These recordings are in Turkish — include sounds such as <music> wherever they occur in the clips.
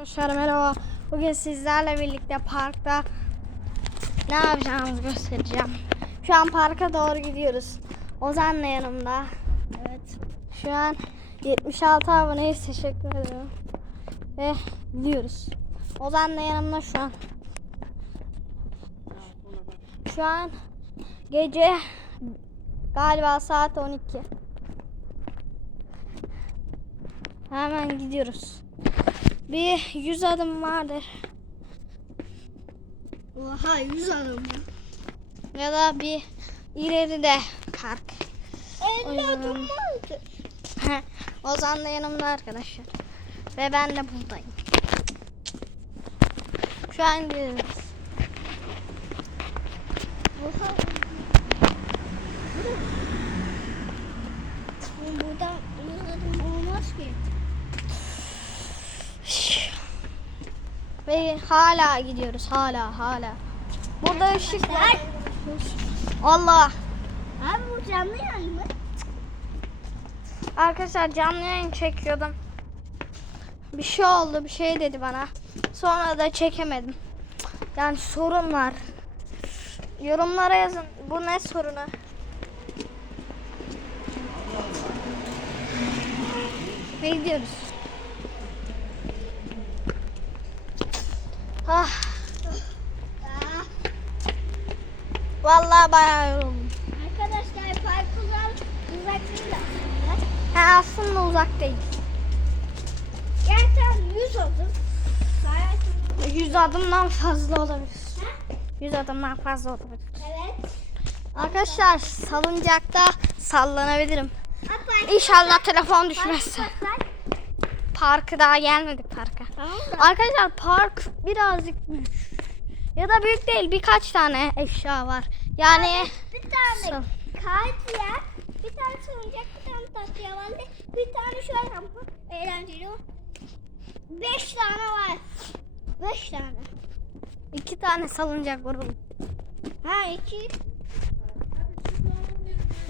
Arkadaşlar merhaba. Bugün sizlerle birlikte parkta ne yapacağımızı göstereceğim. Şu an parka doğru gidiyoruz. Ozan da yanımda. Evet. Şu an 76 aboneyiz. Teşekkür ederim. Ve gidiyoruz. Ozan da yanımda şu an. Şu an gece galiba saat 12. Hemen gidiyoruz. Bir 100 adım vardır. Oha 100 adım ya. Ya da bir ileride park. 50 adım vardı. Ozan da yanımda arkadaşlar. Ve ben de buradayım. Şu an gidiyoruz. Oha. Burada 100 adım olmaz ki. Ve hala gidiyoruz. Hala hala. Burada ışık var. Allah. Abi bu canlı yayın mı? Arkadaşlar canlı yayın çekiyordum. Bir şey oldu, bir şey dedi bana. Sonra da çekemedim. Yani sorun var. Yorumlara yazın. Bu ne sorunu? Ve gidiyoruz. Ah, vallahi bayağı yoruldum. arkadaşlar park uzak, uzak değil aslında. Ha, aslında uzak değil. Gerçekten 100 adım. Gayet 100 adımdan fazla olabilir. Ha? 100 adımdan fazla olabilir. Evet. Arkadaşlar salıncakta sallanabilirim. Ha, park- İnşallah telefon park düşmezse. Parkı daha gelmedik parka. Arkadaşlar park birazcık büyük. Ya da büyük değil birkaç tane eşya var. Yani Bir tane kayıt yer, bir tane salıncak, bir tane tatlı yavallı, bir tane şöyle rampa, eğlenceli o. Beş tane var. Beş tane. iki tane salıncak var oğlum. Ha iki.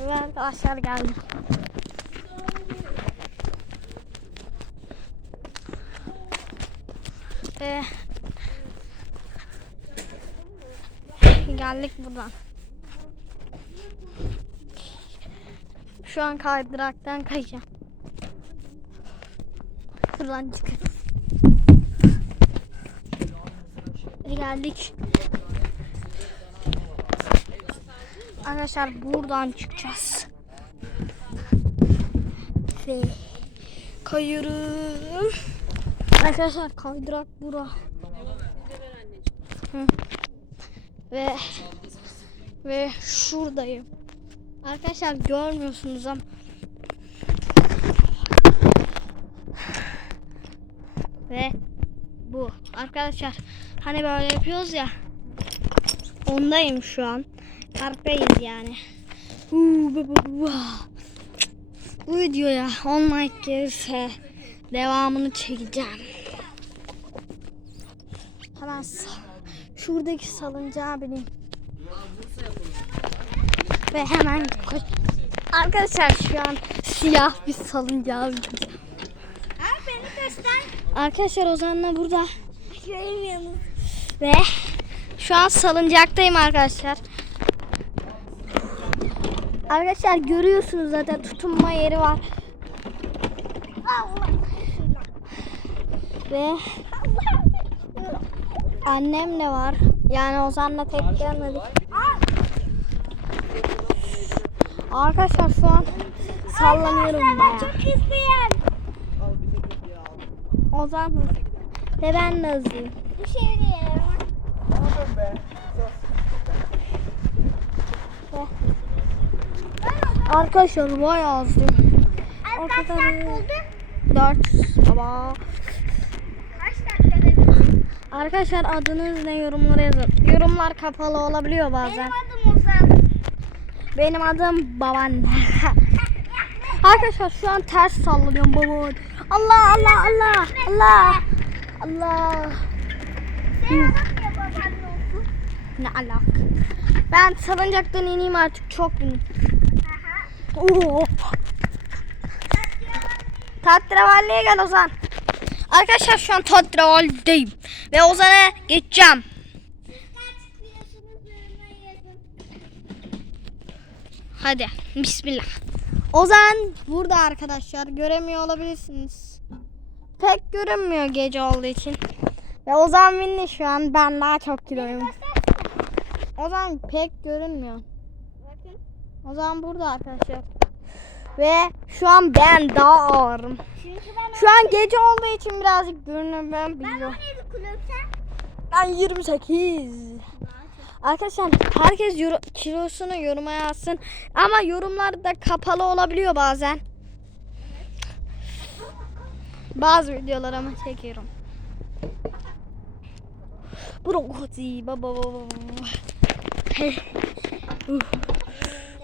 Ve arkadaşlar geldim. Ee, geldik buradan. Şu an kaydıraktan kayacağım. Şuradan çıkarız. Geldik. Arkadaşlar buradan çıkacağız. Ve kayıyorum. Arkadaşlar kaydırak bura. Ve ve şuradayım. Arkadaşlar görmüyorsunuz ama. Ve bu. Arkadaşlar hani böyle yapıyoruz ya. Ondayım şu an. Parktayız yani. Bu, videoya 10 like gelirse devamını çekeceğim. Hemen şuradaki salıncağa bineyim ve hemen koş. Arkadaşlar şu an siyah bir salıncağa bineceğim. Arkadaşlar Ozan'la burada. Ve şu an salıncaktayım arkadaşlar. Arkadaşlar görüyorsunuz zaten tutunma yeri var. Ve annem de var. Yani Ozan'la tek gelmedik. Arkadaşlar şu an sallanıyorum Ben bayağı. çok hızlıyım. Ozan hızlı. Ve ben de hızlıyım. Bir şey diyeyim. Arkadaşlar bayağı hızlıyım. Arkadaşlar Arkadaşlar- buldum. 4 baba. Kaç dakikada? Arkadaşlar adınız ne yorumlara yazın. Yorumlar kapalı olabiliyor bazen. Benim adım Ozan. Benim adım babaanne. <laughs> Arkadaşlar şu an ters sallanıyorum baba. Allah Allah Allah Allah Allah. Senin ne babaanne alak. Ben salıncaktan ineyim artık çok. Oo. Tatravalliye gel Ozan. Arkadaşlar şu an Tadral'deyim. Ve Ozan'a geçeceğim. Hadi bismillah. Ozan burada arkadaşlar. Göremiyor olabilirsiniz. Pek görünmüyor gece olduğu için. Ve Ozan bindi şu an. Ben daha çok kiloyum. Ozan pek görünmüyor. Bakın. Ozan burada arkadaşlar. Ve şu an ben daha ağırım. Şu an gece olduğu için birazcık görünüyor ben ben biliyorum. 17 kulüpten Ben 28. Arkadaşlar herkes yoru- kilosunu yoruma yazsın. Ama yorumlar da kapalı olabiliyor bazen. Bazı videolar ama çekiyorum. Brokoli baba baba. baba.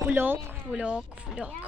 Vlog, vlog, vlog.